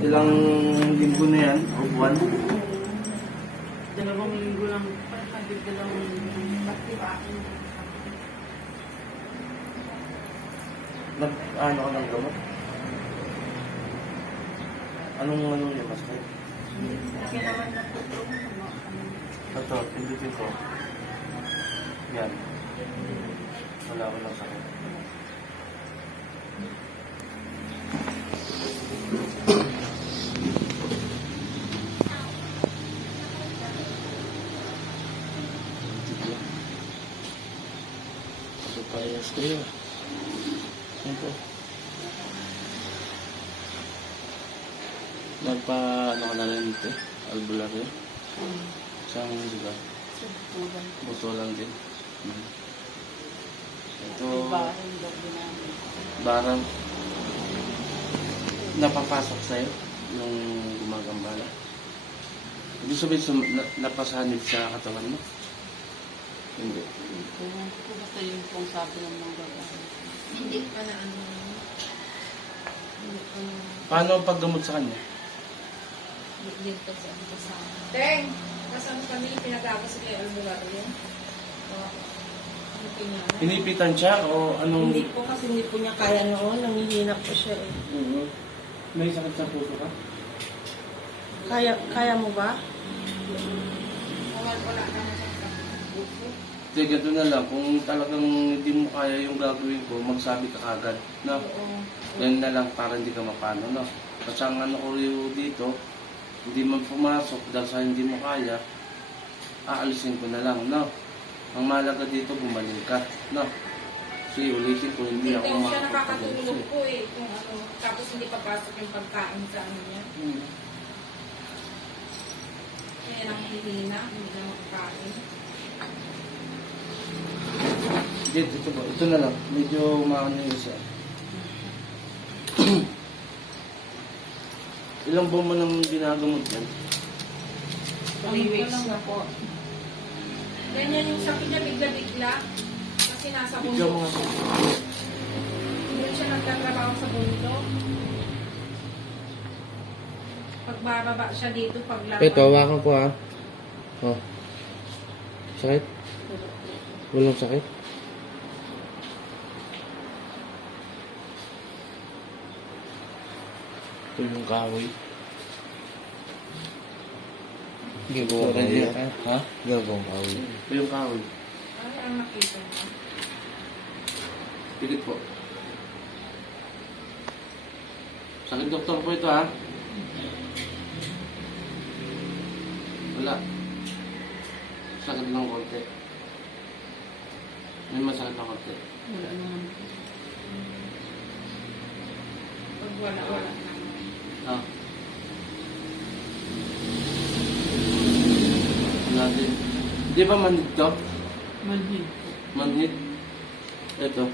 Ilang linggo na yan, o buwan? Dalawang linggo lang. Dalawang linggo. Nag-ano ka ng gamot? Anong yung master? Laki naman na ito. Ito, pindutin ko. Yan. Wala ko lang sakit. Ito parehas kayo. Ito. Nagpa-ano ka na rin ito? Albularyo? Saan lugar? Buto lang din. Ito, barang. Napapasok sa'yo yung gumagambala. Ibig sabihin, napasanib sa katawan mo? Hindi. Basta yun pong sabi ng mga babae. Hindi pa na ano. Paano ang paggamot sa kanya? Dito sa kasama. Teng! Kasama kami, pinag-aabas sa kayo albularyo. Hinipitan siya o anong... Hindi po kasi hindi po niya kaya noon. Nangihinap po siya eh. May sakit sa puso ka? Kaya mo ba? Wala naman sa buko. Sige, ganito na lang. Kung talagang hindi mo kaya yung gagawin ko, magsabi ka agad. No? Oo. Yan na lang para hindi ka mapano. No? Kasi ang ano ko dito, hindi man pumasok dahil sa hindi mo kaya, aalisin ko na lang. No? Ang mahalaga dito, gumaling ka. No? Kasi ulitin ko, hindi ako siya makakapagalisin. nakakatulog po eh. Kung ano, tapos hindi papasok yung pagkain sa ano niya. Kaya nang hihina, hindi na makakain. Ito ba? Ito na lang. Medyo maano yun siya. Ilang buwan mo nang ginagamot yan? 3 weeks na po. Ganyan yung sakit niya bigla-bigla. Kasi nasa Bigyan mo bundok nga. siya. Hindi siya nagtatrabaho sa bundok. Pagbababa siya dito, paglabas. Ito, hawakan ko ha. Oh. Sakit? Walang sakit? Ito yung kahoy. Gagawang kahoy. Ha? Gagawang kahoy. Ito yung kahoy. Ay, ang nakita niya. Pikit po. Sakit doktor po ito ha. Wala. Sakit lang konti. May masakit na konti. Wala naman. Pag wala naman. Ah. Wala din. Di ba manhid to? Manhid. Manhid. Ito.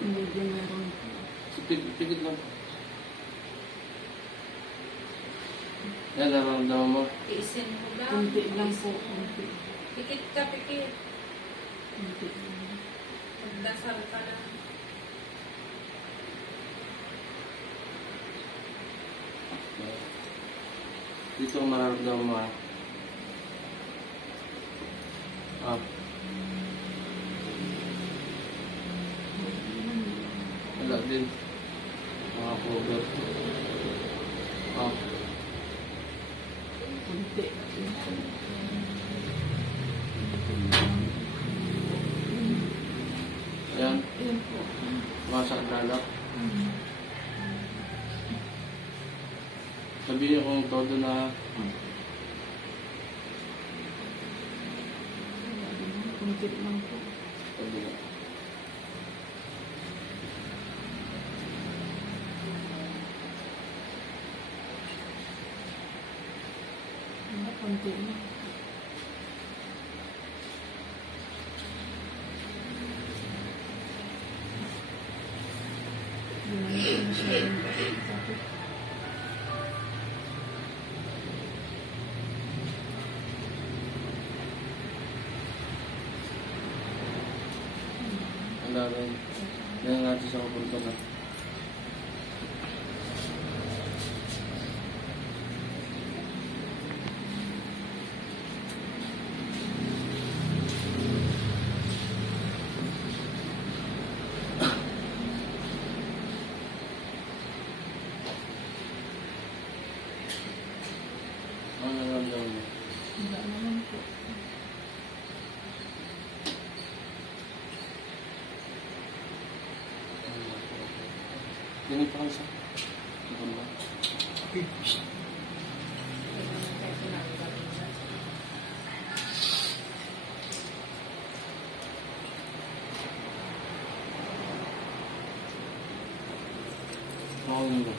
Hindi din meron. Pikit lang. Yan, nararamdaman mo. Tiisin mo lang. Kunti lang po. Kunti. Pikit ka, pikit. Kunti lang. Magdasal ka lang. Dito ang mararamdaman mo ha. Ah. Wala din. Mga cover. Ah. Kunti. Ayan. Ayan po. Mga sakdalak. Sabihin kong todo na Kunti lang po. todo na. Kunti lang. Hindi naman siya masyadong sakit. Wala rin. Yan natin sa kapunta na. Ganito ka isa. Ito ba? Oo, yun ba?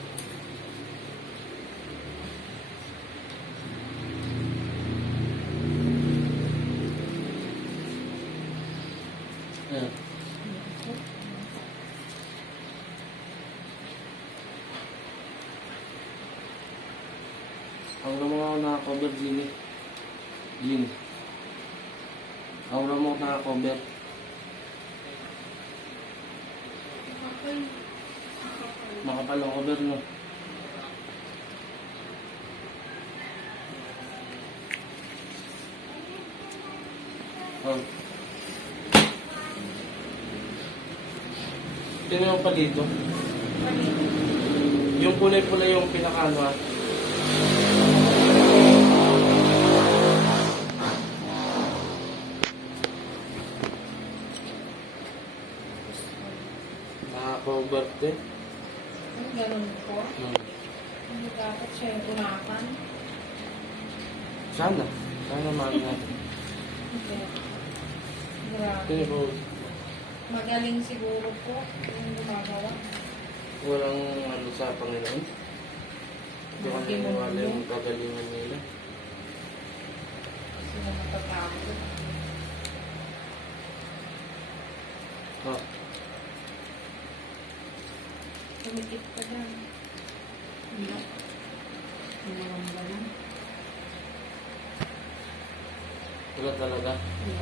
Ayan. Ang mga nakakover, Gini. Gini. Ang mga nakakover. Makapal ang cover, no? Oh. Tingnan mo pa dito. Yung kulay-pula yung pinakano, ah. Nakakover din. Ganun po. Hindi dapat siya yung unakan. Sana. Sana mahal natin. Hindi. Grabe. Tingnan mo. Magaling siguro po yung gumagawa. Walang ano sa Panginoon. Hindi ko naniniwala yung kagalingan nila. Sila matatakot. Oh. Tumikit ka dyan. Hindi. Hindi naman ganun. Wala talaga. Hindi.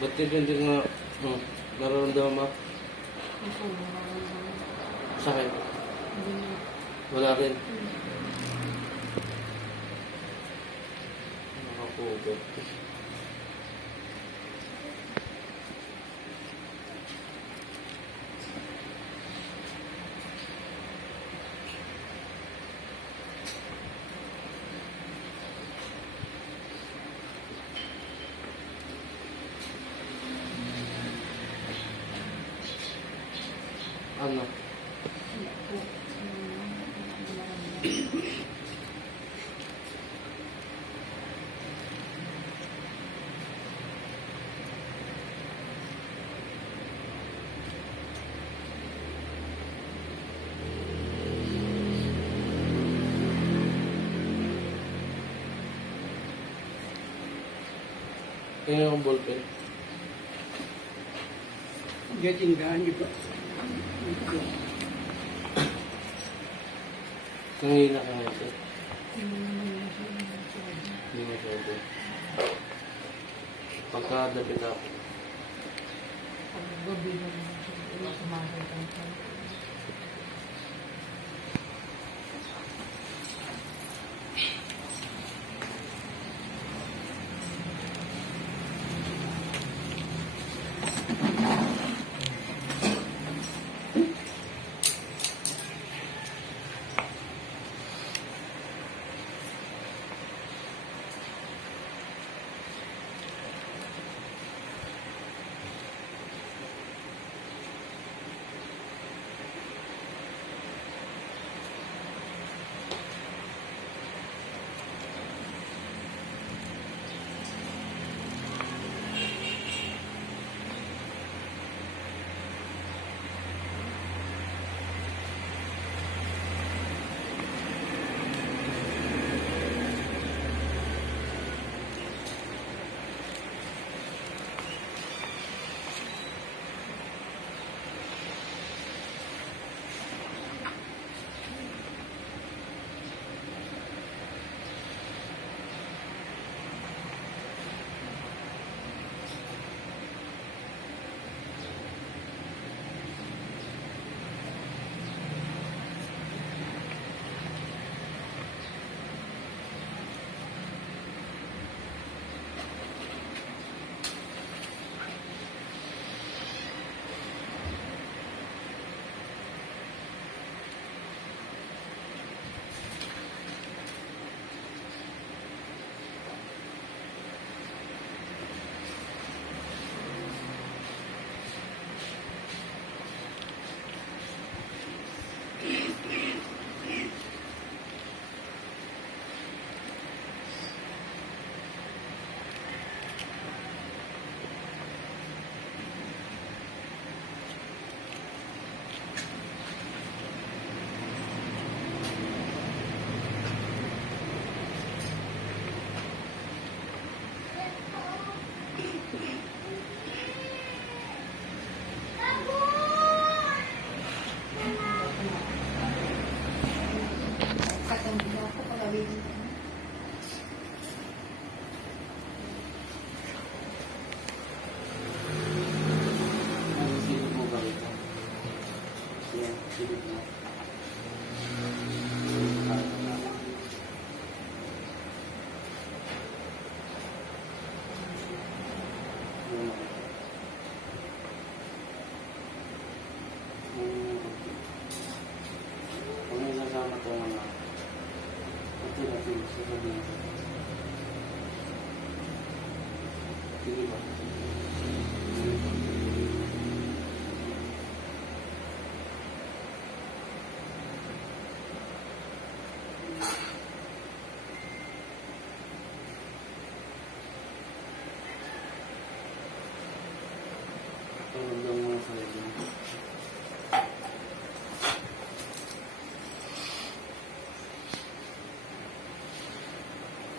Ba't hindi nga nararamdaman mo? Ako, nararamdaman. Sakit? Hindi na. Wala rin. Nakakover. Ano? Hindi po. Tingnan yung ballpen. Gatinggaan niyo ba? Nangihina ka nga ito. Hindi Hindi masyado. Pagkadapit ako. Pag-gabi naman siya, sumasakit ang sarili.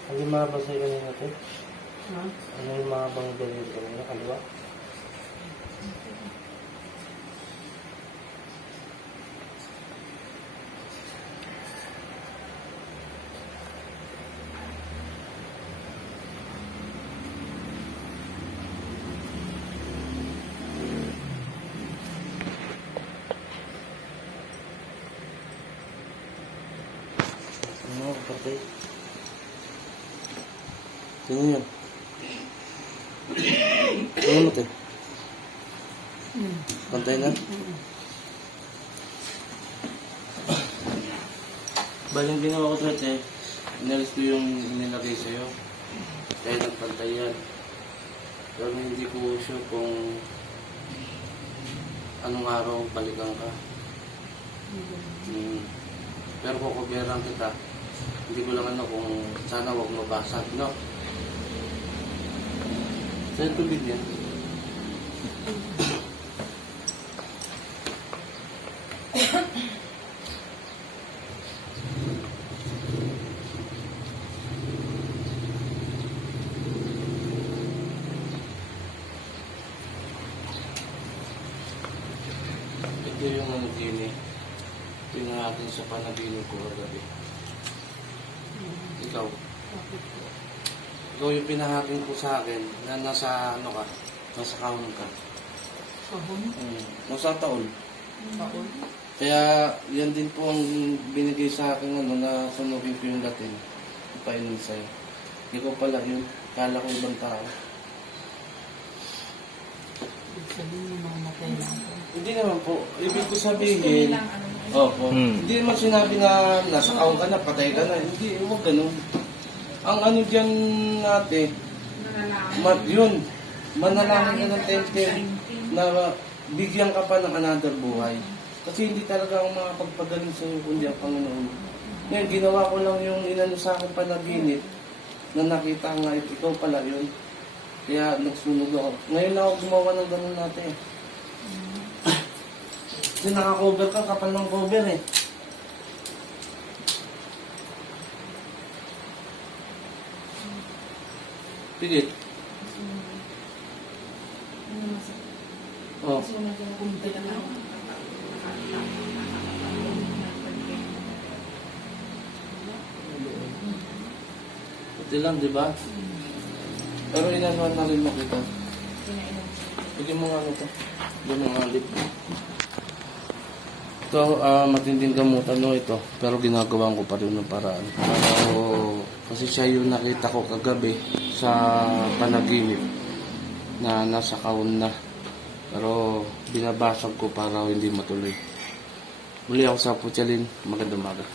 Hindi mabasa yung kanina natin. Ha? Ano yung mga bang dalil kanina? Kaliwa? Ano, kapatid? Tingnan yun. Tingnan mo, te. Pantay na. Baling ginawa ko sa te, inalis ko yung nilagay sa'yo. Kaya nagpantay yan. Pero hindi ko sure kung anong araw balikan ka. Pero kukuberan kita. Hindi ko lang ano kung sana huwag mabasag, no? Saan tubig yan? Ito yung ano din eh. Tingnan natin sa panaginip ko kagabi. Ikaw. Ikaw yung pinahating ko sa akin na nasa ano ka, nasa kahon ka. Kahon? Nasa taon. Kahon? Kaya yan din po ang binigay sa akin ano, na sunugin ko yung Latin. Ipainin sa'yo. Ikaw pala yun. Kala ko ibang tao. Sabihin mo mamatay na ako. Hindi naman po. Ibig ko Gusto sabihin, nilang ano. opo. Hindi naman sinabi na nasa kahon ka na, patay ka na. Hindi, huwag ganun. Ang ano dyan natin, yun, manalangin ka ng temple na bigyan ka pa ng another buhay. Kasi hindi talaga ako makapagpagaling sa iyo kundi ang Panginoon. Ngayon, ginawa ko lang yung inano sa akin panaginip na nakita nga ikaw pala yun. Kaya nagsunog ako. Ngayon na ako gumawa ng ganun natin. Kasi naka-cover ka, kapal ng cover eh. Pigit. Oh. Ito lang, di ba? Pero inanuan na rin mo kita. Bigyan mo nga ito. Bigyan mo nga lip. Ito, matinding gamutan no ito. Pero ginagawa ko pa rin ng paraan. Kasi siya yung nakita ko kagabi sa panaginip na nasa kahon na. Pero binabasag ko para hindi matuloy. Muli ako sa Puchalin. Magandang umaga.